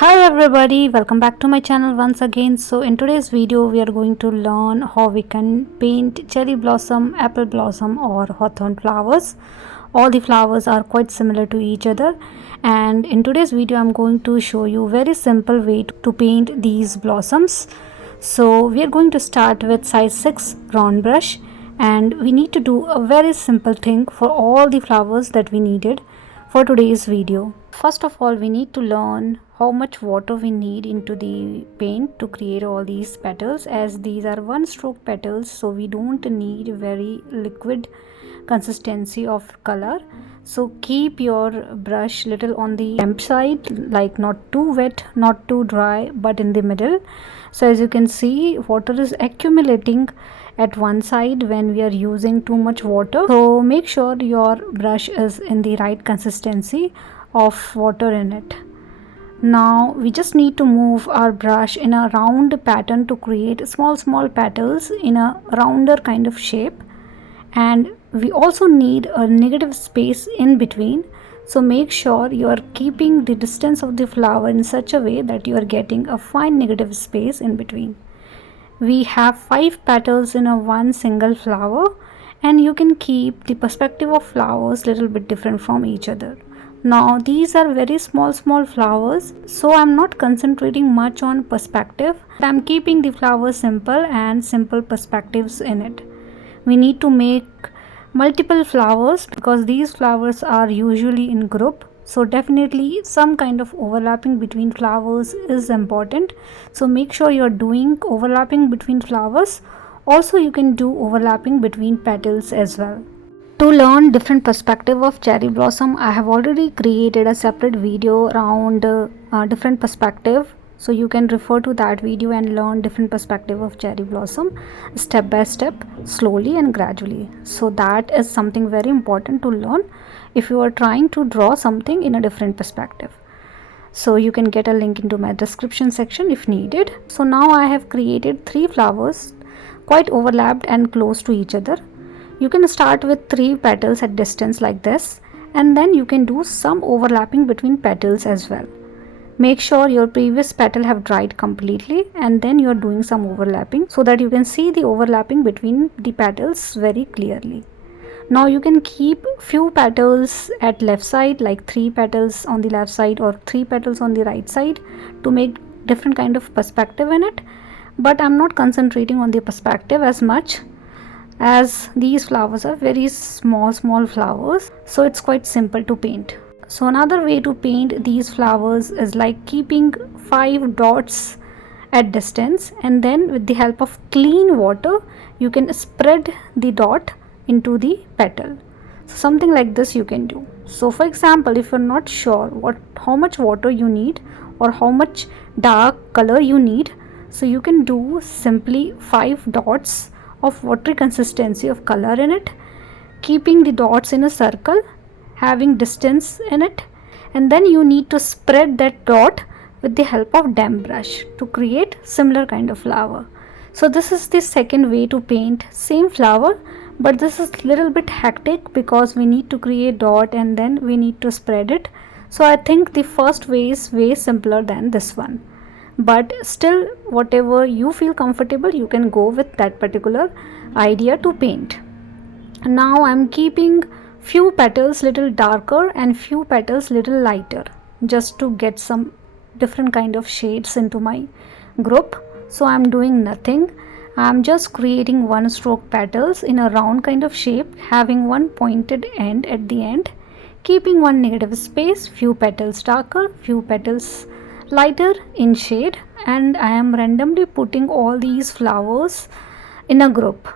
Hi everybody, welcome back to my channel once again. So in today's video we are going to learn how we can paint cherry blossom, apple blossom or hawthorn flowers. All the flowers are quite similar to each other, and in today's video I'm going to show you very simple way to paint these blossoms. So we are going to start with size 6 round brush, and we need to do a very simple thing for all the flowers that we needed for today's video. First of all, we need to learn how much water we need into the paint to create all these petals, as these are one stroke petals, so we don't need very liquid consistency of color. So keep your brush little on the damp side, like not too wet, not too dry, but in the middle. So as you can see, water is accumulating at one side when we are using too much water. So make sure your brush is in the right consistency of water in it. Now we just need to move our brush in a round pattern to create small petals in a rounder kind of shape, and we also need a negative space in between. So make sure you are keeping the distance of the flower in such a way that you are getting a fine negative space in between. We have 5 petals in a one single flower, and you can keep the perspective of flowers little bit different from each other. Now these are very small flowers, so I'm not concentrating much on perspective. I'm keeping the flowers simple and simple perspectives in it. We need to make multiple flowers because these flowers are usually in group, so definitely some kind of overlapping between flowers is important. So make sure you're doing overlapping between flowers. Also you can do overlapping between petals as well. To learn different perspective of cherry blossom, I have already created a separate video around different perspective. So you can refer to that video and learn different perspective of cherry blossom step by step, slowly and gradually. So that is something very important to learn if you are trying to draw something in a different perspective. So you can get a link into my description section if needed. So now I have created 3 flowers quite overlapped and close to each other. You can start with 3 petals at distance like this, and then you can do some overlapping between petals as well. Make sure your previous petal have dried completely, and then you are doing some overlapping so that you can see the overlapping between the petals very clearly. Now you can keep few petals at left side, like 3 petals on the left side or 3 petals on the right side, to make different kind of perspective in it. But I'm not concentrating on the perspective as much, as these flowers are very small flowers, so it's quite simple to paint. So another way to paint these flowers is like keeping 5 dots at distance, and then with the help of clean water you can spread the dot into the petal. So something like this you can do. So for example, if you're not sure how much water you need or how much dark color you need, so you can do simply 5 dots of watery consistency of color in it, keeping the dots in a circle, having distance in it, and then you need to spread that dot with the help of damp brush to create similar kind of flower. So this is the second way to paint same flower, but this is little bit hectic because we need to create dot and then we need to spread it. So I think the first way is way simpler than this one, but still whatever you feel comfortable you can go with that particular idea to paint. Now I'm keeping few petals little darker and few petals little lighter, just to get some different kind of shades into my group. So I'm doing nothing, I'm just creating one stroke petals in a round kind of shape, having one pointed end at the end, keeping one negative space, few petals darker, few petals lighter in shade, and I am randomly putting all these flowers in a group.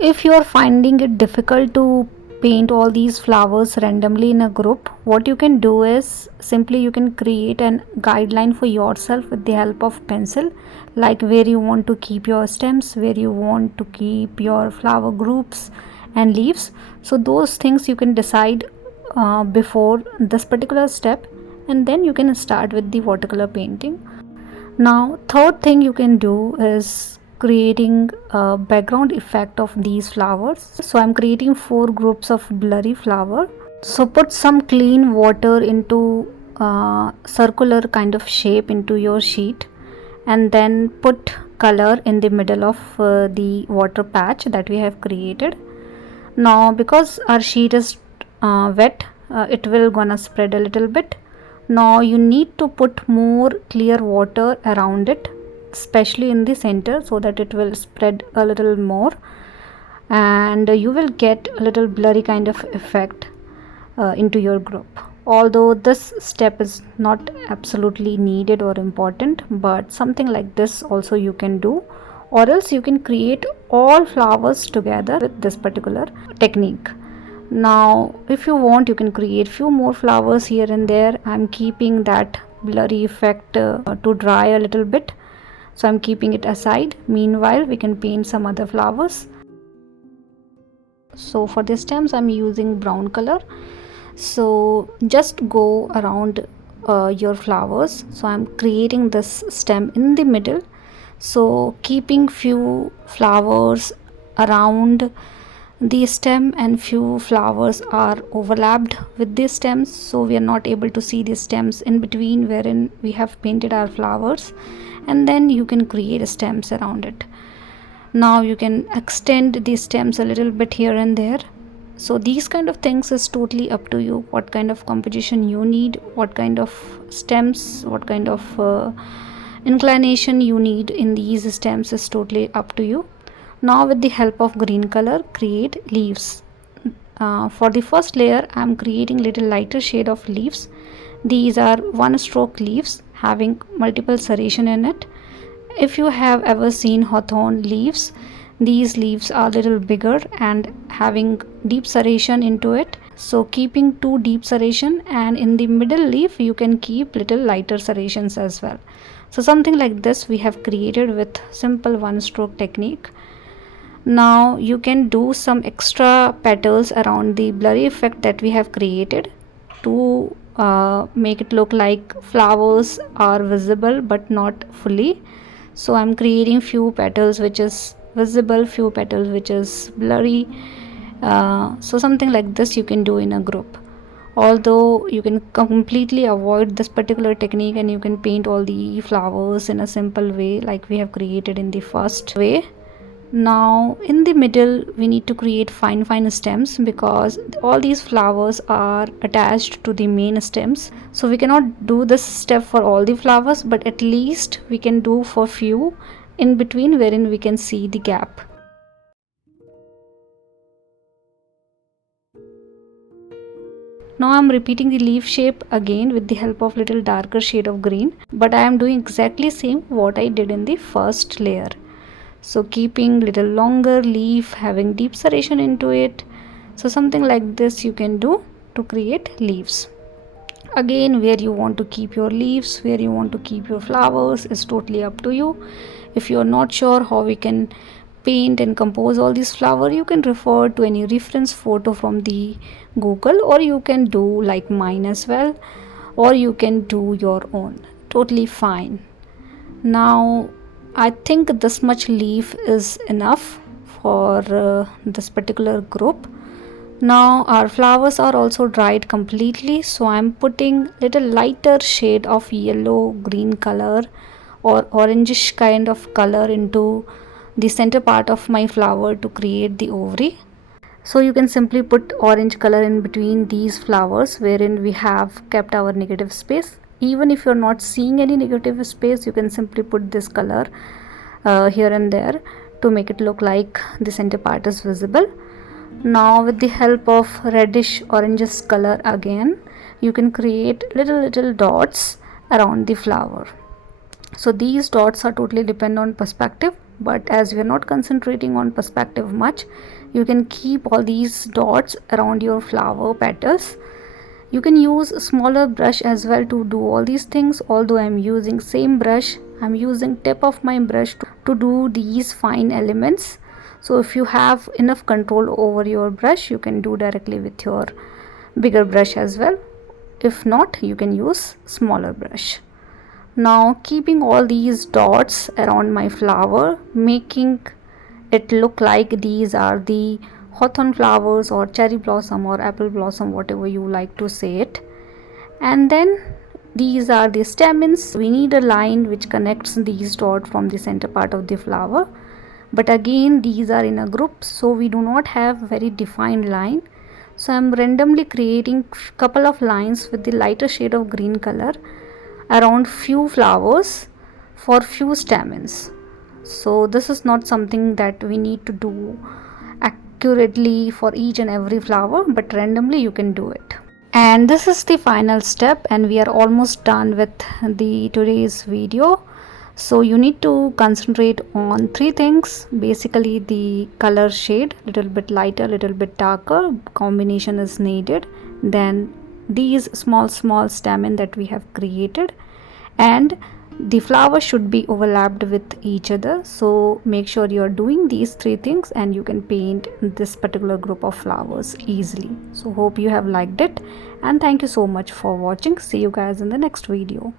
If you are finding it difficult to paint all these flowers randomly in a group, what you can do is simply you can create a guideline for yourself with the help of pencil, like where you want to keep your stems, where you want to keep your flower groups and leaves. So those things you can decide before this particular step, and then you can start with the watercolor painting. Now third thing you can do is creating a background effect of these flowers. So I'm creating 4 groups of blurry flower. So put some clean water into circular kind of shape into your sheet, and then put color in the middle of the water patch that we have created. Now because our sheet is wet, it will gonna spread a little bit. Now you need to put more clear water around it, especially in the center, so that it will spread a little more, and you will get a little blurry kind of effect into your group. Although this step is not absolutely needed or important, but something like this also you can do, or else you can create all flowers together with this particular technique. Now if you want, you can create few more flowers here and there. I'm keeping that blurry effect to dry a little bit, so I'm keeping it aside. Meanwhile we can paint some other flowers. So for the stems I'm using brown color. So just go around your flowers. So I'm creating this stem in the middle, so keeping few flowers around the stem and few flowers are overlapped with the stems, so we are not able to see the stems in between wherein we have painted our flowers, and then you can create stems around it. Now you can extend the stems a little bit here and there. So these kind of things is totally up to you, what kind of composition you need, what kind of stems, what kind of inclination you need in these stems is totally up to you. Now with the help of green color, create leaves. For the first layer I am creating little lighter shade of leaves. These are one stroke leaves having multiple serration in it. If you have ever seen Hawthorn leaves, these leaves are little bigger and having deep serration into it. So keeping two deep serration, and in the middle leaf you can keep little lighter serrations as well. So something like this we have created with simple one stroke technique. Now you can do some extra petals around the blurry effect that we have created to make it look like flowers are visible but not fully. So I'm creating few petals which is visible, few petals which is blurry. So something like this you can do in a group. Although you can completely avoid this particular technique and you can paint all the flowers in a simple way like we have created in the first way. Now in the middle we need to create fine stems, because all these flowers are attached to the main stems. So we cannot do this step for all the flowers, but at least we can do for few in between wherein we can see the gap. Now I am repeating the leaf shape again with the help of little darker shade of green, but I am doing exactly same what I did in the first layer. So keeping little longer leaf having deep serration into it. So something like this you can do to create leaves. Again, where you want to keep your leaves, where you want to keep your flowers is totally up to you. If you are not sure how we can paint and compose all these flowers, you can refer to any reference photo from the Google, or you can do like mine as well, or you can do your own. Totally fine. Now I think this much leaf is enough for this particular group. Now our flowers are also dried completely, so I'm putting little lighter shade of yellow green color or orangish kind of color into the center part of my flower to create the ovary. So you can simply put orange color in between these flowers wherein we have kept our negative space. Even if you're not seeing any negative space, you can simply put this color here and there to make it look like the center part is visible. Now with the help of reddish orangish color again, you can create little dots around the flower. So these dots are totally depend on perspective, but as we are not concentrating on perspective much, you can keep all these dots around your flower petals. You can use a smaller brush as well to do all these things. Although I'm using same brush, I'm using tip of my brush to do these fine elements. So if you have enough control over your brush, you can do directly with your bigger brush as well. If not, you can use smaller brush. Now keeping all these dots around my flower, making it look like these are the hawthorn flowers or cherry blossom or apple blossom, whatever you like to say it. And then These are the stamens. We need a line which connects these dots from the center part of the flower, but again these are in a group, so we do not have very defined line. So I'm randomly creating couple of lines with the lighter shade of green color around few flowers for few stamens. So this is not something that we need to do accurately for each and every flower, but randomly you can do it. And this is the final step, and we are almost done with the today's video. So you need to concentrate on three things. Basically the color shade, little bit lighter, little bit darker, combination is needed. Then these small stamen that we have created, and the flower should be overlapped with each other. So make sure you're doing these three things and you can paint this particular group of flowers easily. So hope you have liked it, and thank you so much for watching. See you guys in the next video.